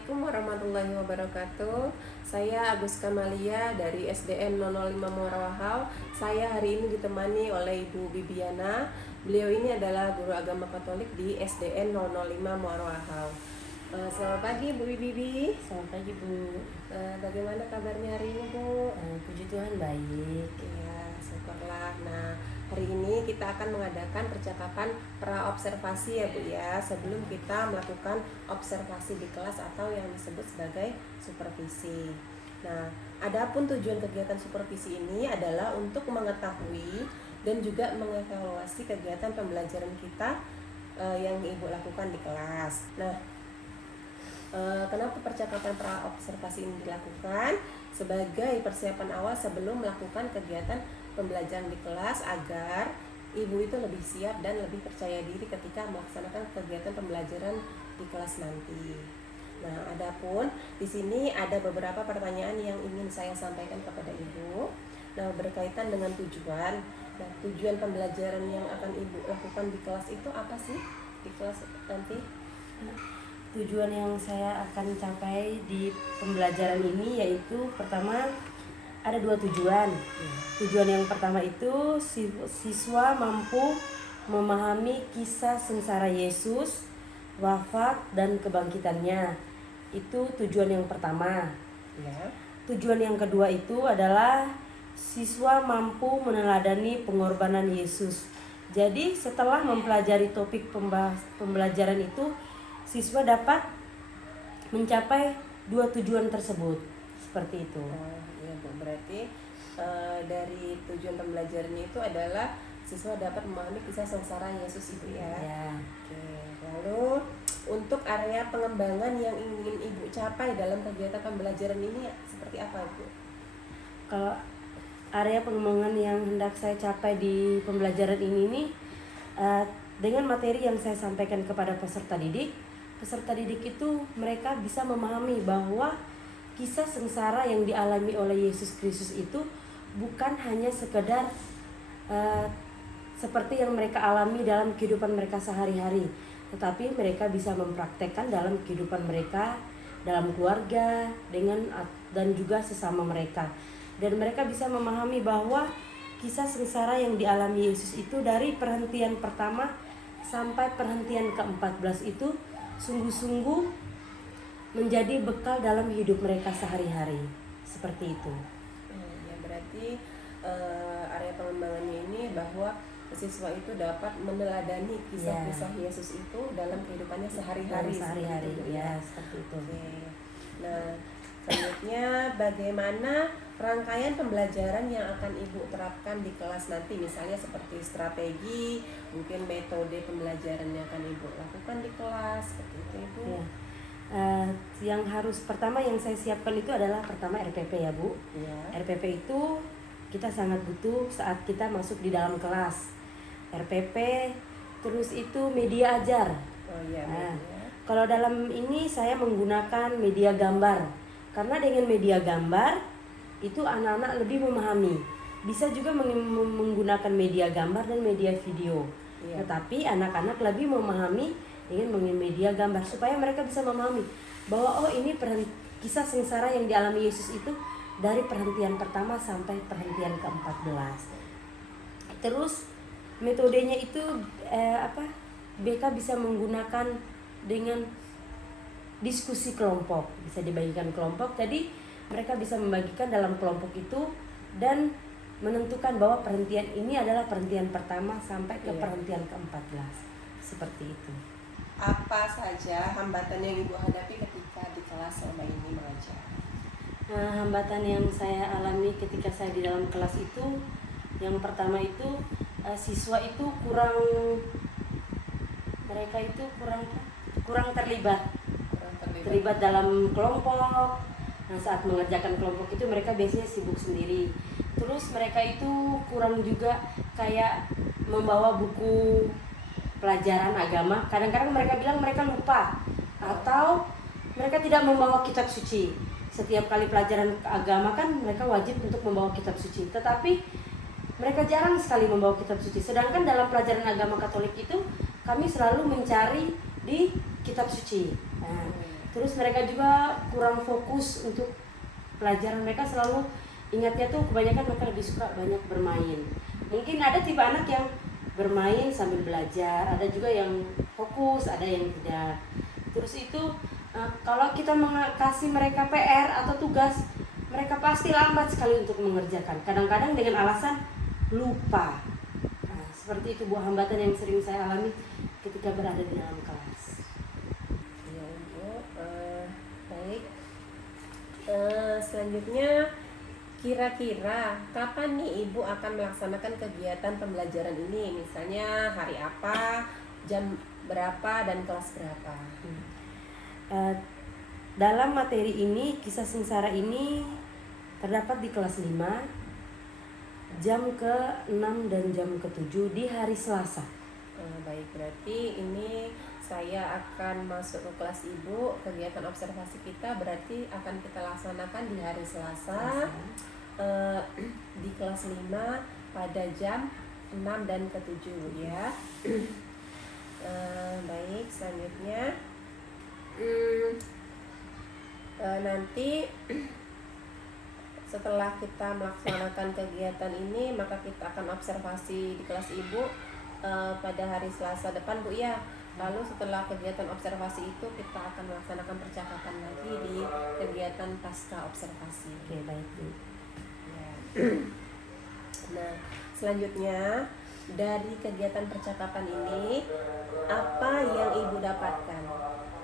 Assalamualaikum warahmatullahi wabarakatuh. Saya Agus Kamalia dari SDN 005 Muara Wahau. Saya hari ini ditemani oleh Ibu Bibiana. Beliau ini adalah guru agama Katolik di SDN 005 Muara Wahau. Selamat pagi Bu Bibi. Selamat pagi Bu. Bagaimana kabarnya hari ini Bu? Puji Tuhan baik. Ya, syukurlah. Nah, hari ini kita akan mengadakan percakapan pra-observasi ya Bu ya, sebelum kita melakukan observasi di kelas atau yang disebut sebagai supervisi. Nah, adapun tujuan kegiatan supervisi ini adalah untuk mengetahui dan juga mengevaluasi kegiatan pembelajaran kita yang Ibu lakukan di kelas. Nah, kenapa percakapan pra-observasi ini dilakukan? Sebagai persiapan awal sebelum melakukan kegiatan pembelajaran di kelas agar Ibu itu lebih siap dan lebih percaya diri ketika melaksanakan kegiatan pembelajaran di kelas nanti. Nah, adapun di sini ada beberapa pertanyaan yang ingin saya sampaikan kepada Ibu. Nah, berkaitan dengan tujuan. Nah, tujuan pembelajaran yang akan Ibu lakukan di kelas itu apa sih? Di kelas nanti? Tujuan yang saya akan capai di pembelajaran ini yaitu pertama ada dua tujuan. Tujuan yang pertama itu siswa mampu memahami kisah sengsara Yesus, wafat dan kebangkitannya. Itu tujuan yang pertama. Ya. Tujuan yang kedua itu adalah siswa mampu meneladani pengorbanan Yesus. Jadi setelah mempelajari topik pembelajaran itu, siswa dapat mencapai dua tujuan tersebut. Seperti itu. Ya Bu, berarti dari tujuan pembelajarannya itu adalah siswa dapat memahami kisah sengsara Yesus itu ya. Oke. Lalu untuk area pengembangan yang ingin Ibu capai dalam kegiatan pembelajaran ini seperti apa Bu? Kalau area pengembangan yang hendak saya capai di pembelajaran ini nih, dengan materi yang saya sampaikan kepada peserta didik itu mereka bisa memahami bahwa kisah sengsara yang dialami oleh Yesus Kristus itu bukan hanya sekedar seperti yang mereka alami dalam kehidupan mereka sehari-hari, tetapi mereka bisa mempraktekkan dalam kehidupan mereka, dalam keluarga, dan juga sesama mereka. Dan mereka bisa memahami bahwa kisah sengsara yang dialami Yesus itu dari perhentian pertama sampai perhentian ke-14 itu sungguh-sungguh menjadi bekal dalam hidup mereka sehari-hari. Seperti itu. Ya, berarti area pengembangannya ini bahwa siswa itu dapat meneladani kisah-kisah Yesus itu dalam kehidupannya sehari-hari. Ya, seperti itu. Oke. Nah, selanjutnya bagaimana rangkaian pembelajaran yang akan Ibu terapkan di kelas nanti, misalnya seperti strategi, mungkin metode pembelajaran yang akan Ibu lakukan di kelas, seperti itu Ibu. Ya. Yang harus pertama yang saya siapkan itu adalah pertama RPP ya Bu. Ya. RPP itu kita sangat butuh saat kita masuk di dalam kelas. RPP, terus itu media ajar. Oh iya. Kalau dalam ini saya menggunakan media gambar, karena dengan media gambar itu anak-anak lebih memahami. Bisa juga menggunakan media gambar dan media video. Ya. Tetapi anak-anak lebih memahami dengan media gambar supaya mereka bisa memahami bahwa ini kisah sengsara yang dialami Yesus itu dari perhentian pertama sampai perhentian ke-14. Terus metodenya itu BK bisa menggunakan dengan diskusi kelompok, bisa dibagikan kelompok. Jadi mereka bisa membagikan dalam kelompok itu dan menentukan bahwa perhentian ini adalah perhentian pertama sampai ke perhentian ke-14. Seperti itu. Apa saja hambatan yang Ibu hadapi ketika di kelas selama ini mengajar? Hambatan yang saya alami ketika saya di dalam kelas itu, yang pertama itu siswa itu kurang terlibat dalam kelompok. Nah, saat mengerjakan kelompok itu mereka biasanya sibuk sendiri. Terus mereka itu kurang juga kayak membawa buku pelajaran agama. Kadang-kadang mereka bilang mereka lupa atau mereka tidak membawa kitab suci. Setiap kali pelajaran agama kan mereka wajib untuk membawa kitab suci, tetapi mereka jarang sekali membawa kitab suci. Sedangkan dalam pelajaran agama Katolik itu kami selalu mencari di kitab suci. Nah, Terus mereka juga kurang fokus untuk pelajaran. Mereka selalu ingatnya tuh kebanyakan mereka lebih suka banyak bermain. Mungkin ada tipe anak yang bermain sambil belajar, ada juga yang fokus, ada yang tidak. Terus itu kalau kita kasih mereka PR atau tugas, mereka pasti lambat sekali untuk mengerjakan. Kadang-kadang dengan alasan lupa. Nah, seperti itu buah hambatan yang sering saya alami ketika berada di dalam kelas. Ya, Ibu. Baik. Selanjutnya, kira-kira kapan nih Ibu akan melaksanakan kegiatan pembelajaran ini? Misalnya hari apa, jam berapa, dan kelas berapa? Dalam materi ini, kisah sengsara ini terdapat di kelas 5, jam ke-6 dan jam ke-7 di hari Selasa. Baik, berarti ini saya akan masuk ke kelas Ibu. Kegiatan observasi kita berarti akan kita laksanakan di hari Selasa. Di kelas 5 pada jam 6 dan ke-7 ya. Baik, selanjutnya nanti setelah kita melaksanakan kegiatan ini, maka kita akan observasi di kelas Ibu pada hari Selasa depan, Bu ya. Lalu setelah kegiatan observasi itu kita akan melaksanakan percakapan lagi di kegiatan pasca observasi. Oke, baik, Bu. Ya. Nah, selanjutnya dari kegiatan percakapan ini, apa yang Ibu dapatkan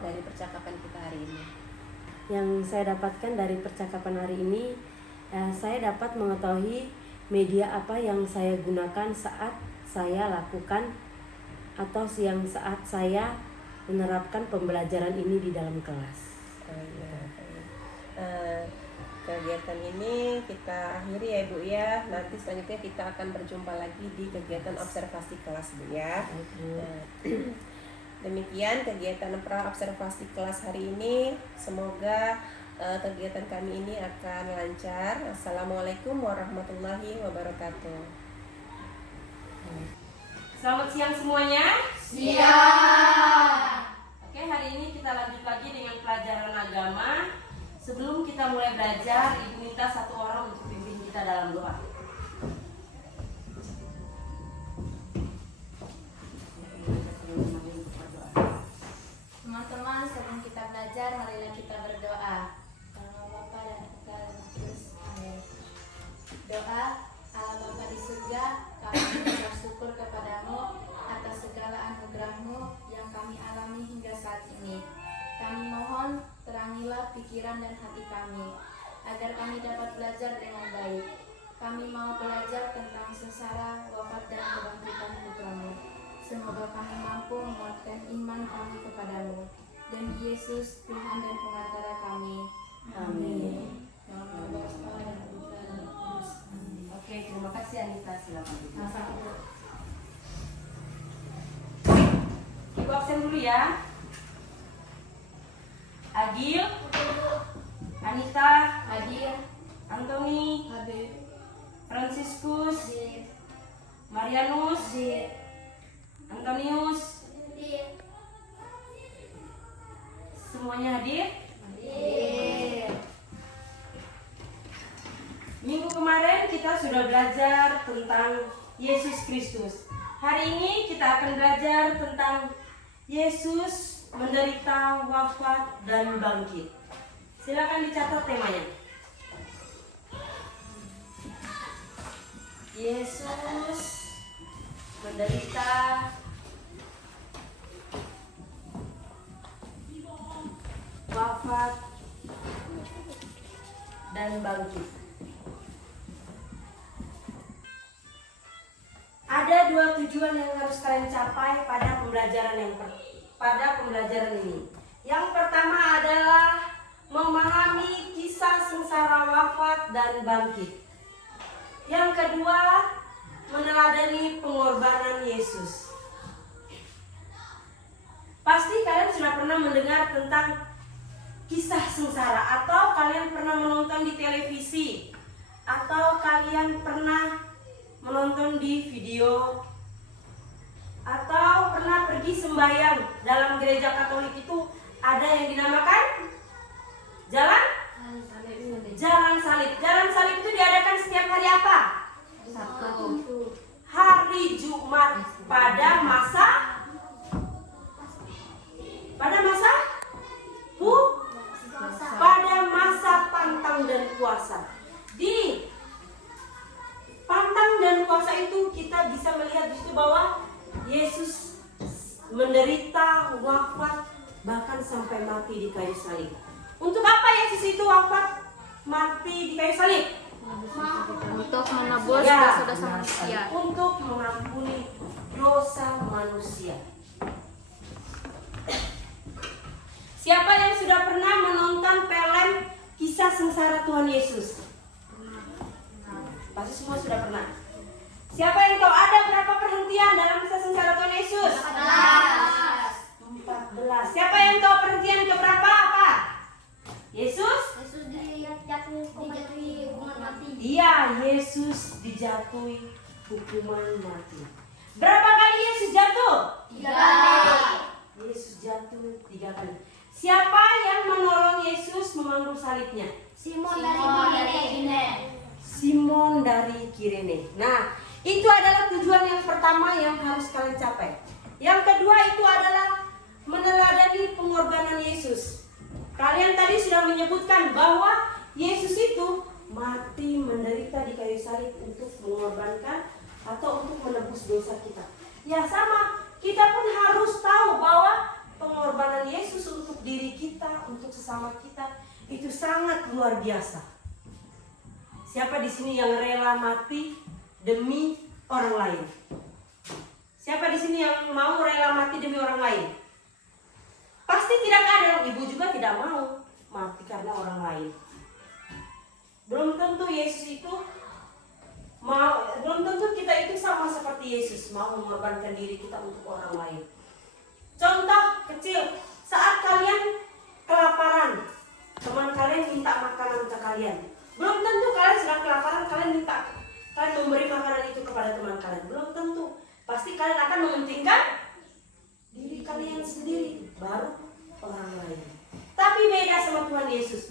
dari percakapan kita hari ini? Yang saya dapatkan dari percakapan hari ini, saya dapat mengetahui media apa yang saya gunakan saat saya lakukan atau yang saat saya menerapkan pembelajaran ini di dalam kelas. Kegiatan ini kita akhiri ya Bu ya. Nanti selanjutnya kita akan berjumpa lagi di kegiatan observasi kelas Bu ya. Demikian kegiatan pra observasi kelas hari ini. Semoga kegiatan kami ini akan lancar. Assalamualaikum warahmatullahi wabarakatuh. Selamat siang semuanya. Siang. Oke, hari ini kita lanjut lagi dengan pelajaran agama. Sebelum kita mulai belajar, Ibu minta satu orang untuk pimpin kita dalam doa. Teman-teman, sebelum kita belajar, marilah kita berdoa. Nama Bapa dan Putra dan Roh Kudus. Amin. Doa. Allah Bapa di surga, kami mengucap syukur kepadamu atas segala anugerah-Mu yang kami alami hingga saat ini. Kami mohon terangilah pikiran dan hati kami, agar kami dapat belajar dengan baik. Kami mau belajar tentang sengsara, wafat, dan kebangkitan Putra-Mu. Semoga kami mampu menguatkan iman kami kepadamu. Demi Yesus, Tuhan dan pengantara kami. Amin. Nama Bapa dan Putra dan Roh Kudus. Amin. Oke, terima kasih Anita. Silakan. Ibu absen dulu ya. Agil, Anita, Hadir. Antoni, Hadir. Franciscus, Hadir. Marianus, Hadir. Antonius, Hadir. semuanya hadir. Hadir. Minggu kemarin kita sudah belajar tentang Yesus Kristus. Hari ini kita akan belajar tentang Yesus menderita, wafat, dan bangkit. Silakan dicatat temanya. Yesus menderita, wafat, dan bangkit. Ada dua tujuan yang harus kalian capai pada pembelajaran ini. Yang pertama adalah memahami kisah sengsara, wafat, dan bangkit. Yang kedua, meneladani pengorbanan Yesus. Pasti kalian sudah pernah mendengar tentang kisah sengsara, atau kalian pernah menonton di televisi, atau kalian pernah menonton di video, atau pernah pergi sembahyang. Dalam gereja Katolik itu ada yang dinamakan puasa. Di pantang dan puasa itu kita bisa melihat di situ bahwa Yesus menderita, wafat, bahkan sampai mati di kayu salib. Untuk apa Yesus itu wafat, mati di kayu salib? Untuk menebus Ya, dosa-dosa benar manusia. sekali. Untuk mengampuni dosa manusia. Siapa yang sudah pernah menonton film Kisah Sengsara Tuhan Yesus? Pasti semua sudah pernah. Siapa yang tahu ada berapa perhentian dalam Kisah Sengsara Tuhan Yesus? 14. Siapa yang tahu perhentian keberapa apa? Yesus? dijatuhi hukuman mati. Iya, Yesus dijatuhi hukuman mati. Berapa kali Yesus jatuh? 3 kali. Yesus jatuh 3 kali. Siapa yang menolong Yesus memangku salibnya? Simon dari Kirene. Simon dari Kirene. Nah, itu adalah tujuan yang pertama yang harus kalian capai. Yang kedua itu adalah meneladani pengorbanan Yesus. Kalian tadi sudah menyebutkan bahwa Yesus itu mati menderita di kayu salib untuk mengorbankan atau untuk menebus dosa kita. Ya sama, kita pun harus tahu bahwa pengorbanan Yesus untuk diri kita, untuk sesama kita itu sangat luar biasa. Siapa di sini yang rela mati demi orang lain? Siapa di sini yang mau rela mati demi orang lain? Pasti tidak ada. Ibu juga tidak mau mati karena orang lain. Belum tentu Yesus itu mau, belum tentu kita itu sama seperti Yesus mau mengorbankan diri kita untuk orang lain. Contoh kecil, saat kalian kelaparan, teman kalian minta makanan ke kalian. Belum tentu kalian sedang kelaparan, kalian memberi makanan itu kepada teman kalian. Belum tentu. Pasti kalian akan mementingkan diri kalian sendiri, baru orang lain. Tapi beda sama Tuhan Yesus.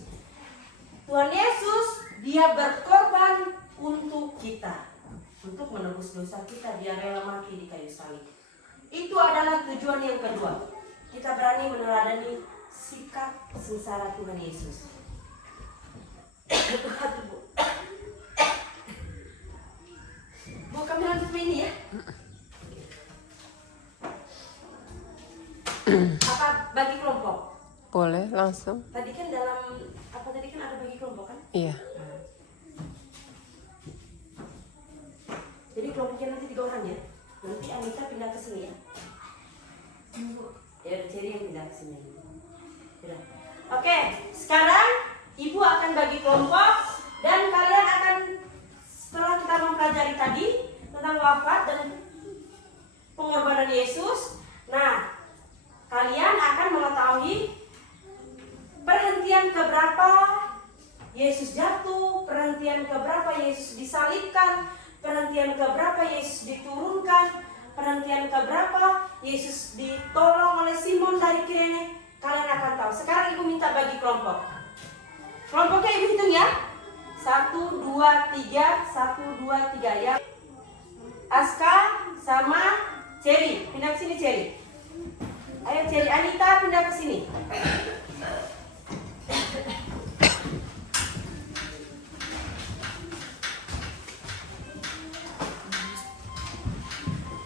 Tuhan Yesus, dia berkorban untuk kita, untuk menebus dosa kita. Dia rela mati di kayu salib. Itu adalah tujuan yang kedua. Kita berani meneladani sikap sengsara Tuhan Yesus. Mau kami lanjut ini ya? Apa bagi kelompok? Boleh langsung. Tadi kan ada bagi kelompok kan? Iya. Jadi kelompoknya nanti 3 orang ya. Nanti Anita pindah ke sini ya. Ya, Cherry yang pindah ke sini. Sudah. Oke, sekarang Ibu akan bagi kelompok dan kalian akan, setelah kita mempelajari tadi tentang wafat dan pengorbanan Yesus, nah kalian akan mengetahui perhentian keberapa Yesus jatuh, perhentian keberapa Yesus disalibkan, perhentian keberapa Yesus diturunkan, perhentian keberapa Yesus ditolong oleh Simon dari Kirene. Kalian akan tahu. Sekarang Ibu minta bagi kelompok. Kelompoknya Ibu hitung ya. 1, 2, 3, 1, 2, 3 ya. Aska sama Cherry, pindah ke sini Cherry. Ayo Cherry, Anita pindah ke sini.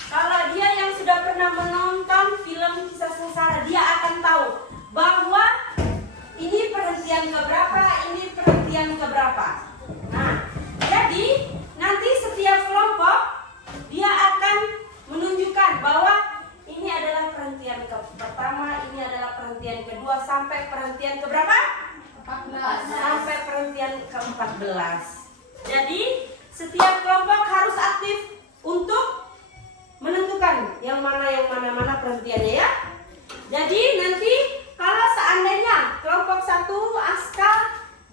Kalau dia yang sudah pernah menonton film Kisah Sengsara, dia akan tahu bahwa ini perhentian keberapa, ini perhentian keberapa. Nah, jadi nanti setiap kelompok dia akan menunjukkan bahwa ini adalah perhentian pertama, ini adalah perhentian kedua, sampai perhentian keberapa? 14. Sampai perhentian ke-14. Jadi setiap kelompok harus aktif untuk menentukan yang mana perhentiannya ya. Jadi nanti kalau seandainya kelompok 1 Aska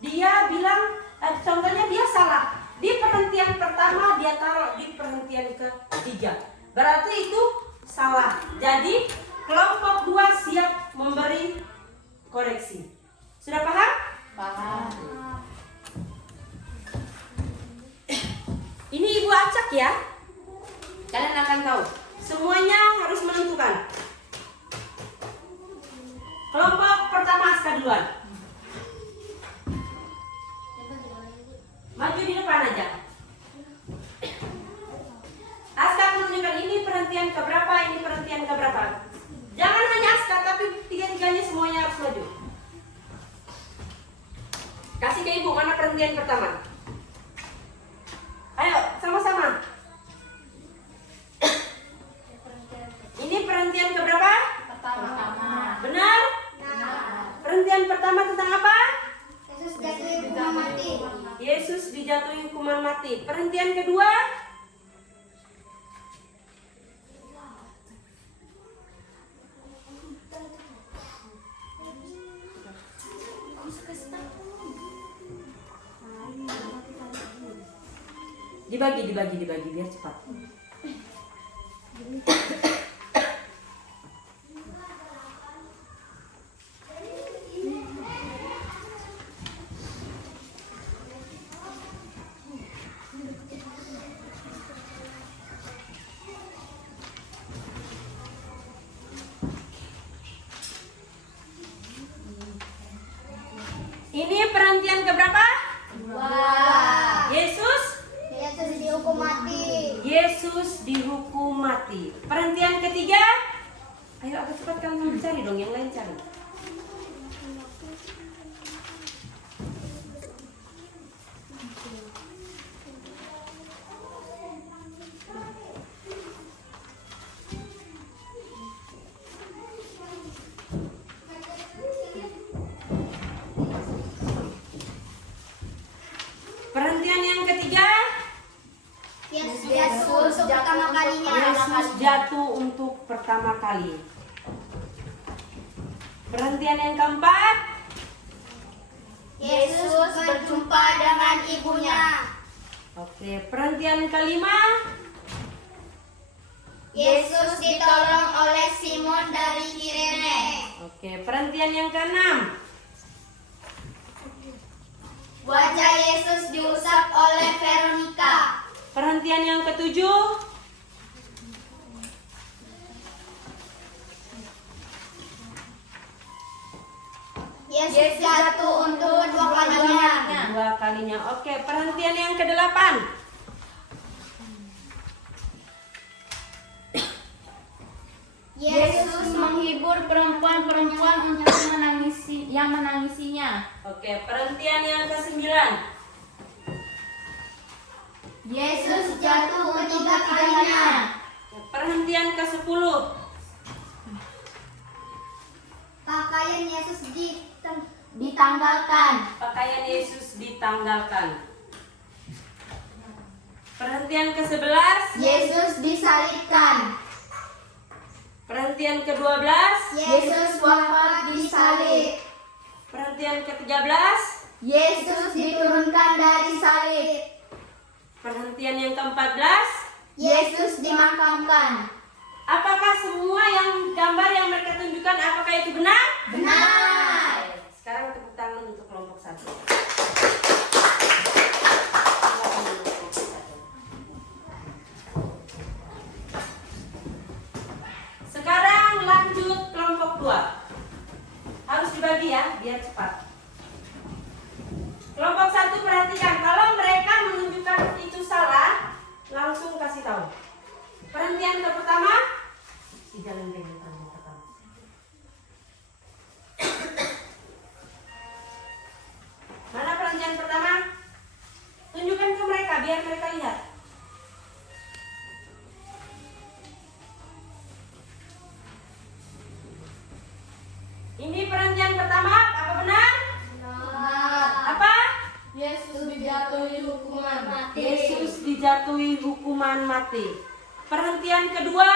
dia bilang contohnya dia salah di perhentian pertama, dia taruh di perhentian ke-3, berarti itu salah. Jadi kelompok 2 siap memberi koreksi. Sudah paham? Paham. Ini Ibu acak ya. Kalian akan tahu. Semuanya harus menentukan. Kelompok pertama Aska duluan. Kasih ke ibu, mana perhentian pertama? Ayo, sama-sama. Ini perhentian keberapa? Pertama. Benar? Perhentian pertama tentang apa? Yesus jatuh hukuman mati. Yesus dijatuhi hukuman mati. Perhentian kedua? Dibagi biar cepat. Ini perhentian keberapa? Wah. Yesus dihukum mati. Yesus dihukum mati. Perhentian ketiga? Ayo agak cepat kalian cari dong, yang lain cari. Perhentian yang ketiga? Yesus untuk pertama kalinya. Yesus jatuh untuk pertama kali. Perhentian yang keempat? Yesus berjumpa dengan ibunya. Oke, perhentian kelima? Yesus ditolong oleh Simon dari Kirene. Oke, perhentian yang keenam? Wajah Yesus diusap oleh Veronica. Perhentian yang ketujuh? Yesus jatuh untuk dua kalinya. Dua kalinya. Oke, perhentian yang kedelapan? Yesus menghibur perempuan-perempuan untuk yang menangisinya. Oke, perhentian yang kesembilan? Yesus jatuh ketiga kalinya. Perhentian ke-10? Pakaian Yesus ditanggalkan. Pakaian Yesus ditanggalkan. Perhentian ke-11? Yesus disalibkan. Perhentian ke-12? Yesus wafat di salib. Perhentian ke-13? Yesus diturunkan dari salib. Perhentian yang ke-14? Yesus dimakamkan. Apakah semua yang gambar yang mereka tunjukkan, apakah itu benar? Benar. Sekarang tepuk tangan untuk kelompok 1. Sekarang lanjut kelompok 2. Harus dibagi ya, biar cepat. Kelompok 1 perhatikan, kalau mereka menunjukkan itu salah, langsung kasih tahu. Perhentian ke pertama, si jalan yang pertama. Mana perhentian pertama? Tunjukkan ke mereka biar mereka lihat. Ini perhentian pertama, apa benar? Benar. Apa? Yesus dijatuhi hukuman mati. Yesus dijatuhi hukuman mati. Perhentian kedua?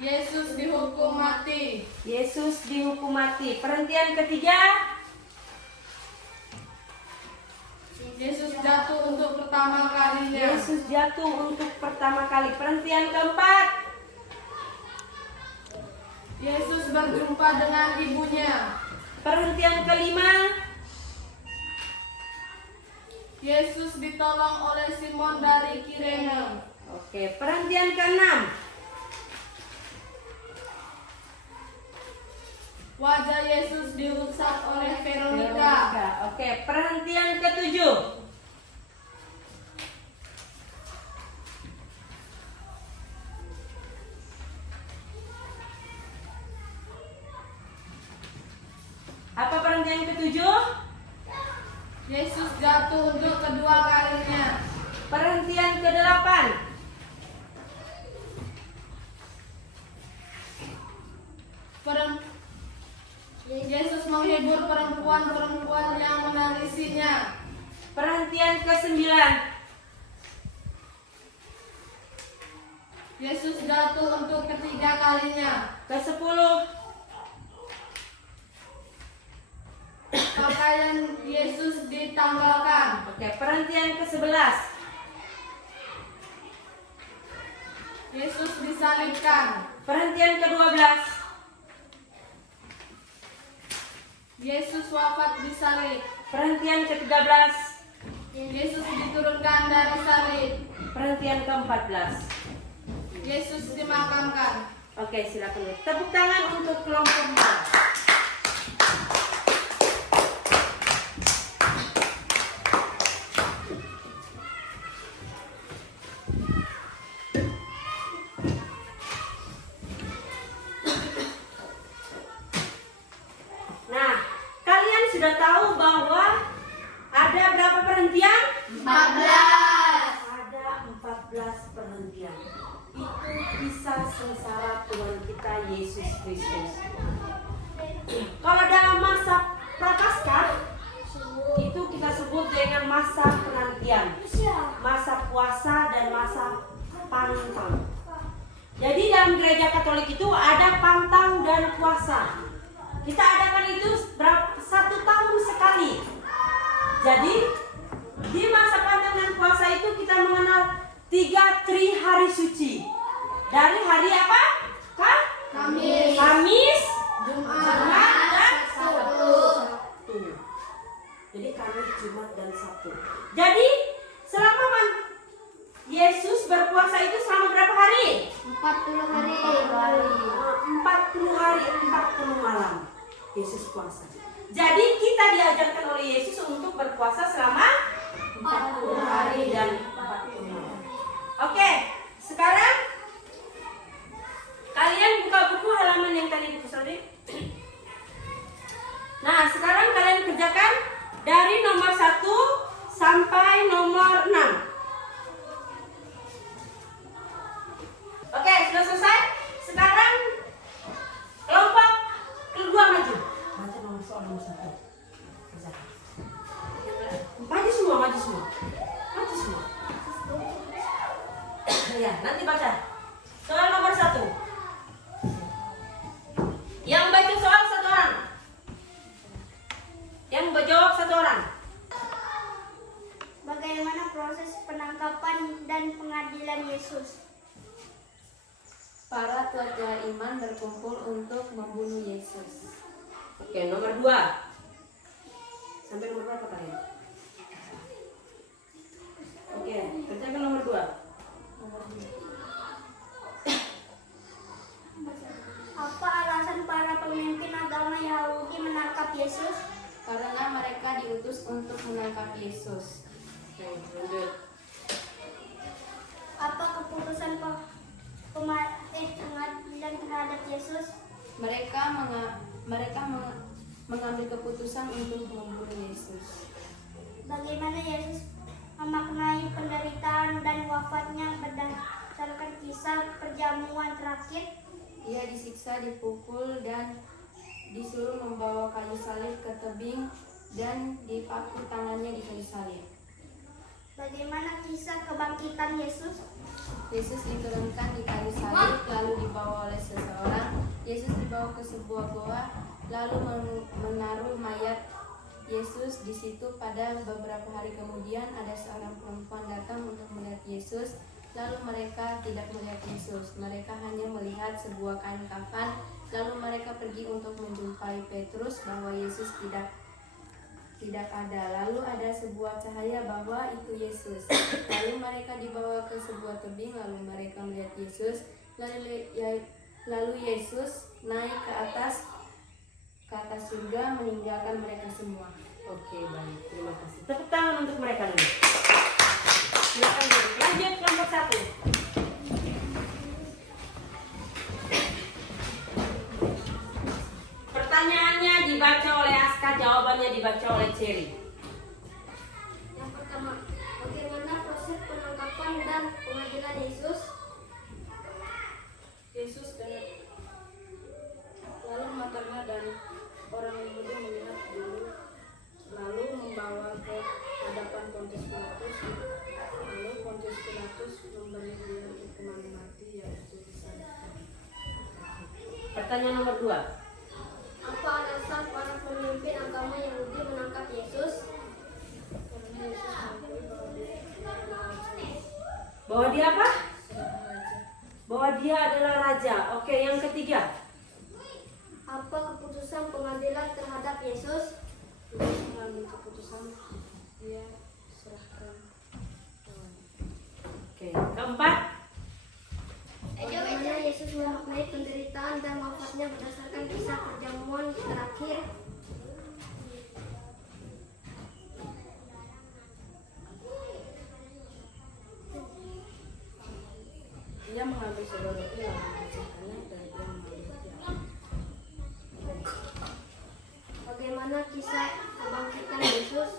Yesus dihukum mati. Yesus dihukum mati. Perhentian ketiga? Yesus jatuh untuk pertama kalinya. Yesus jatuh untuk pertama kali. Perhentian keempat? Yesus berjumpa dengan ibunya. Perhentian kelima? Yesus ditolong oleh Simon dari Kirene. Oke, perhentian keenam? Wajah Yesus dirusak oleh Veronica. Oke, perhentian ketujuh? perhentian ketujuh. Yesus jatuh untuk kedua kalinya. Perhentian ke-8. Yesus menghibur perempuan-perempuan yang menangisinya. Perhentian ke-9. Yesus jatuh untuk ketiga kalinya. Ke-10. Pakaian Yesus ditanggalkan. Oke, perhentian ke-11. Yesus disalibkan. Perhentian ke-12. Yesus wafat di salib. Perhentian ke-13. Yesus diturunkan dari salib. Perhentian ke-14. Yesus dimakamkan. Oke, silakan. Tepuk tangan untuk kelompok 4. Nah, kalian sudah tahu bahwa ada berapa perhentian? 14. Ada 14 perhentian. Itu kisah sengsara Tuhan kita Yesus Kristus. Kalau dalam masa prapaskah, itu kita sebut dengan masa penantian, masa puasa dan masa pantang. Jadi dalam gereja Katolik itu ada pantang dan puasa. Kita adakan itu 1 tahun sekali. Jadi di masa pantang dan puasa itu kita mengenal 3 tri hari suci. Dari hari apa? Kamis, Jumat, dan Sabtu. Jadi Kamis, Jumat, dan Sabtu. Jadi selama Yesus berpuasa itu selama berapa hari? 40 hari. 40 hari, 40 malam. Yesus puasa. Jadi kita diajarkan oleh Yesus untuk berpuasa selama 40 hari dan 40 malam. Oke, sekarang kalian buka buku halaman yang tadi di tadi. Nah, sekarang kalian kerjakan dari nomor 1 sampai nomor 6. Oke, sudah selesai? Sekarang kelompok kedua maju. Baca nomor soal nomor 1. Kerjakan. Maju semua. Ya, nanti baca. Soal nomor 1. Yang baca soal 1 orang. Yang menjawab 1 orang. Bagaimana proses penangkapan dan pengadilan Yesus? Para tua-tua iman berkumpul untuk membunuh Yesus. Oke, nomor 2. Sampai nomor berapa kalian? Oke, kerjakan nomor 2. Apa alasan para pemimpin agama Yahudi menangkap Yesus? Karena mereka diutus untuk menangkap Yesus. Oke, lanjut. Apa keputusan pengadilan terhadap Yesus? Mereka mengambil keputusan untuk membunuh Yesus. Bagaimana Yesus memaknai penderitaan dan wafatnya berdasarkan kisah perjamuan terakhir? Ia disiksa, dipukul, dan disuruh membawa kayu salib ke tebing dan dipaku tangannya di kayu salib. Bagaimana kisah kebangkitan Yesus? Yesus diturunkan di kayu salib, lalu dibawa oleh seseorang. Yesus dibawa ke sebuah goa, lalu menaruh mayat Yesus di situ. Pada beberapa hari kemudian ada seorang perempuan datang untuk melihat Yesus. Lalu mereka tidak melihat Yesus, mereka hanya melihat sebuah kain kafan. Lalu mereka pergi untuk menjumpai Petrus bahwa Yesus tidak ada. Lalu ada sebuah cahaya bahwa itu Yesus. Lalu mereka dibawa ke sebuah tebing, lalu mereka melihat Yesus. Lalu Yesus naik ke atas surga meninggalkan mereka semua. Oke, baik. Terima kasih. Tepuk tangan untuk mereka dulu. Silakan lanjut kelompok 1. Pertanyaannya di dibaca oleh Aska, jawabannya dibaca oleh Cherry. Yang pertama, bagaimana proses penangkapan dan pengadilan Yesus? Yesus dengan lalu matanya dan orang Yahudi melihat dulu, lalu membawa ke hadapan Pontius Pilatus. Lalu Pontius Pilatus memberi dia hukuman mati, yaitu disalibkan. Pertanyaan nomor 2. Apa alasan para pemimpin agama Yahudi menangkap Yesus? Karena Yesus mengakui bahwa dia adalah raja. Bahwa dia apa? Raja. Bahwa dia adalah raja. Oke, yang ketiga. Apa keputusan pengadilan terhadap Yesus? Yesus mengambil keputusan, dia serahkan Tuhan. Oke, keempat. Bagaimana Yesus memaknai penderitaan dan wafatnya berdasarkan kisah perjamuan terakhir? Dia mengambil sebuah roti lalu memecahkannya dan dia mengambil Bagaimana kisah kebangkitan Yesus?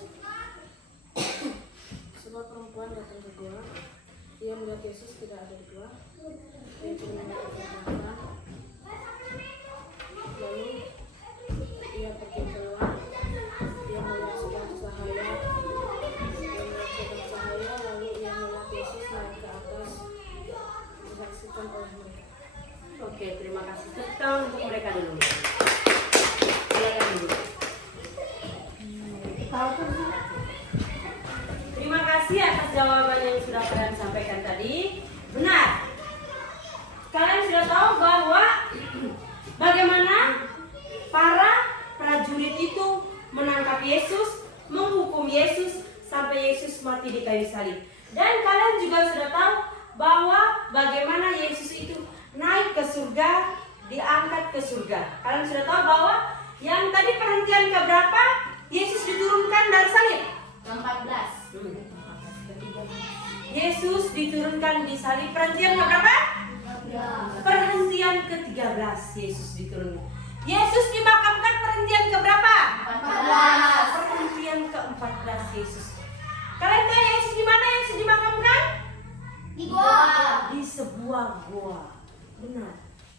Sebuah perempuan datang ke gua. Dia melihat Yesus tidak ada di gua. Dia cuma melihat lalu dia pergi keluar. Dia melihat sedang cahaya. Lalu ia melihat Yesus naik ke atas, disaksikan oleh mereka. Oke, terima kasih. Tepuk tangan untuk mereka dulu. Silakan dulu. Terima kasih atas jawaban yang sudah kalian sampaikan tadi. Benar. Kalian sudah tahu bahwa bagaimana para prajurit itu menangkap Yesus, menghukum Yesus sampai Yesus mati di kayu salib. Dan kalian juga sudah tahu bahwa bagaimana Yesus itu naik ke surga, diangkat ke surga. Kalian sudah tahu bahwa yang tadi perhentian ke berapa? Yesus diturunkan dari salib. Ke-14. Yesus diturunkan di salib. Perhentian ke berapa? Perhentian ke-13 Yesus diturunkan. Yesus dimakamkan perhentian ke berapa? 14. Perhentian ke-14 Yesus. Kalian tahu Yesus di mana Yesus dimakamkan? Di gua. Di sebuah goa. Benar.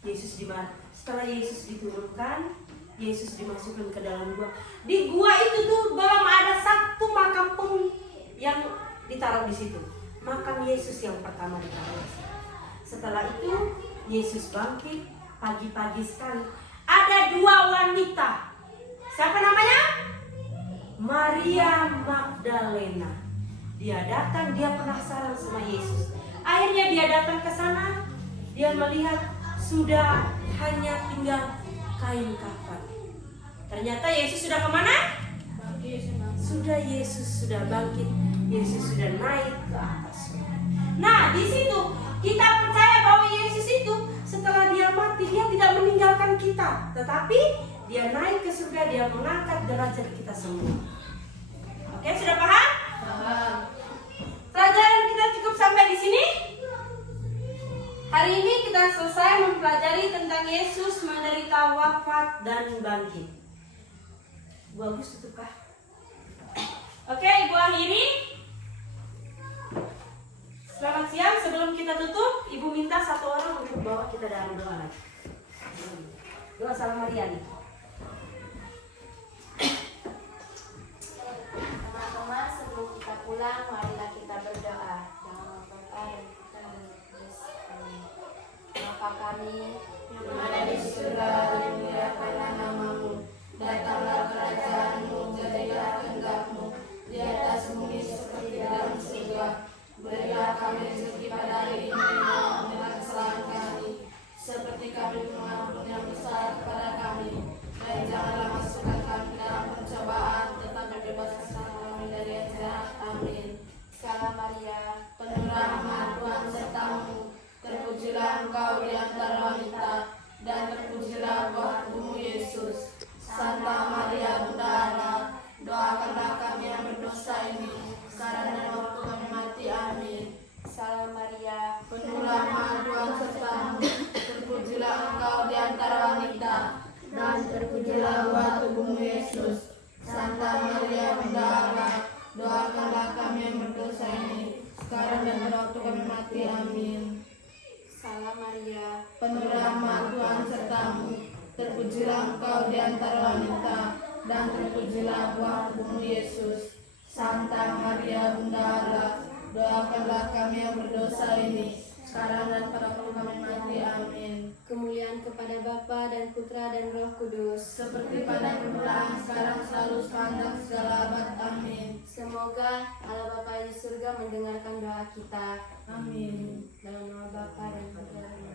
Yesus di mana? Setelah Yesus diturunkan, Yesus dimasukkan ke dalam gua. Di gua itu tuh belum ada satu makam pun yang ditaruh di situ. Makam Yesus yang pertama ditaruh di situ. Setelah itu Yesus bangkit pagi-pagi sekali. Ada 2 wanita. Siapa namanya? Maria Magdalena. Dia datang, dia penasaran sama Yesus. Akhirnya dia datang ke sana. Dia melihat sudah hanya tinggal kain kafan. Ternyata Yesus sudah kemana? Sudah Yesus sudah bangkit. Yesus sudah naik ke atas. Nah, di situ kita percaya bahwa Yesus itu setelah dia mati, dia tidak meninggalkan kita, tetapi dia naik ke surga, dia mengangkat derajat kita semua. Oke, sudah paham? Paham. Pelajaran kita cukup sampai di sini. Hari ini kita selesai mempelajari tentang Yesus menderita, wafat, dan bangkit. Bu Agus tutupkah? Oke, Ibu akhiri. Selamat siang. Sebelum kita tutup, Ibu minta satu orang untuk bawa kita dalam doa lagi. Doa Salam Maria nih. Teman-teman, sebelum kita pulang, marilah kita berdoa. Jangan lupa kita Bapa kami yang ada di surga, dimuliakanlah namamu. Datanglah kerajaanmu, jadilah kehendak-mu di atas bumi seperti di dalam surga. Berilah kami rezeki pada hari ini, dan ampunilah kesalahan kami, seperti kami mengampuni yang bersalah kepada kami. Dan janganlah masukkan kami ke dalam pencobaan, tetapi bebaskanlah kami dari yang jahat. Amin. Salam Maria, penuh rahmat, Tuhan sertamu. Terpujilah engkau di antara wanita, dan terpujilah buah dan terpujilah buah tubuhmu Yesus. Santa Maria Bunda Allah, doakanlah kami yang berdosa ini, sekarang dan pada waktu kami mati. Amin. Salam Maria, Penuh rahmat, Tuhan sertamu, terpujilah engkau di antara wanita, dan terpujilah buah tubuhmu Yesus. Santa Maria Bunda Allah, doakanlah kami yang berdosa ini, sekarang dan pada waktu kami mati. Amin. kemuliaan kepada Bapa dan Putra dan Roh Kudus. Seperti pada permulaan, sekarang, selalu, sepanjang segala abad. Amin. Semoga Allah Bapa di surga mendengarkan doa kita. Amin. Dalam nama Bapa dan Putra dan Roh